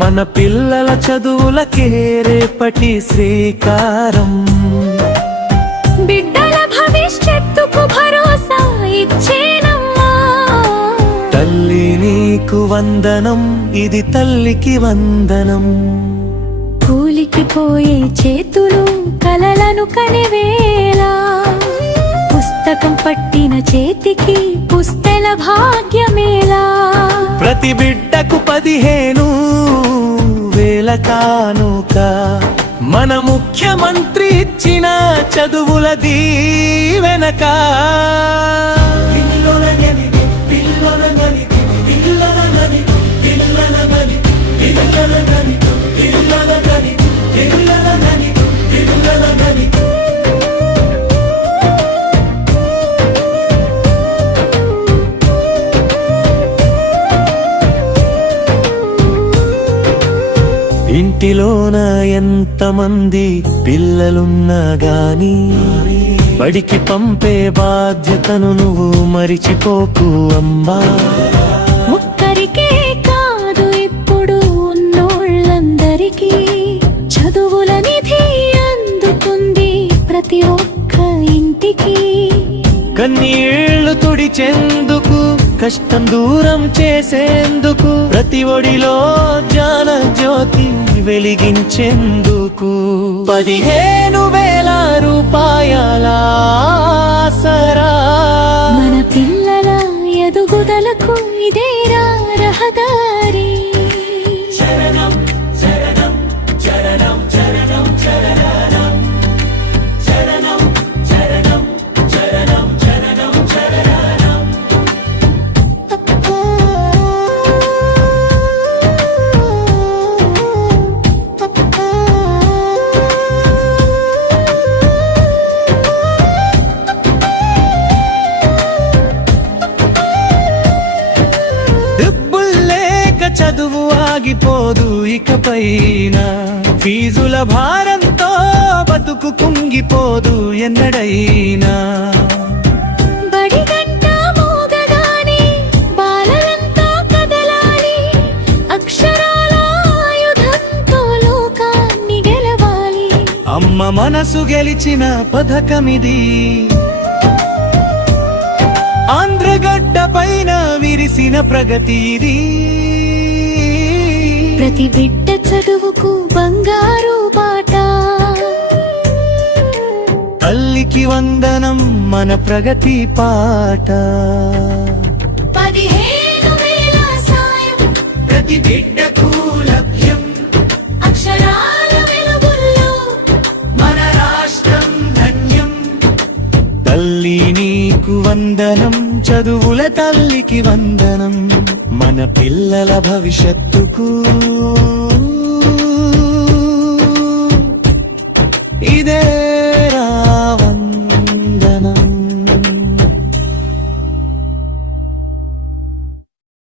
మన పిల్లల చదువులకే రేపటి శ్రీకారం. బిడ్డల భవిష్యత్తుకు భరోసా ఇచ్చేనమ్మా. తల్లి నీకు వందనం, ఇది తల్లికి వందనం. కూలికి పోయే చేతులు కలలను కనివేళ, పుస్తకం పట్టిన చేతికి పుస్తెల భాగ్యమేలా. ప్రతి బిడ్డకు 15,000 కానుక, మన ముఖ్యమంత్రి ఇచ్చిన చదువుల దీవెనక. ఇంటిలోన ఎంతమంది పిల్లలున్నా గాని బడికి పంపే బాధ్యతను నువ్వు మరిచిపోకు అమ్మా. ఒక్కరికే కాదు ఇప్పుడు ఉన్నోళ్ళందరికీ చదువుల నిధి అందుకుంది ప్రతి ఒక్క ఇంటికి. కన్నీళ్లు తుడిచేందుకు, కష్టం దూరం చేసేందుకు, ప్రతి ఒడిలో జ్ఞాన జ్యోతి వెలిగించేందుకు 15,000 రూపాయల ఆసరా. మన పిల్లల ఎదుగుదలకు ఇదేరా రహదారి. చరణం చరణం చరణం చరణం చరణం చరణం చరణం చరణం చరణం చరణం. చదువు ఆగిపోదు ఇకపైన, ఫీజుల భారంతో బతుకు కుంగిపోదు ఎన్నడైనా. బడిగంట మోగగానే బాలలంతా కదలాలి, అక్షరాల ఆయుధంతో లోకాన్ని గెలవాలి. అమ్మ మనసు గెలిచిన పథకమిది, ఆంధ్రగడ్డ పైన విరిసిన ప్రగతి ఇది. ప్రతి బిడ్డ చదువుకు బంగారు బాట. తల్లికి వందనం, మన ప్రగతి పాట. 15,000 సాయం ప్రతి బిడ్డకు లభ్యం, అక్షరాల వెలుగుల్లో మన రాష్ట్రం ధన్యం. తల్లి నీకు వందనం, చదువుల తల్లికి వందనం, మన పిల్లల భవిష్యత్తుకు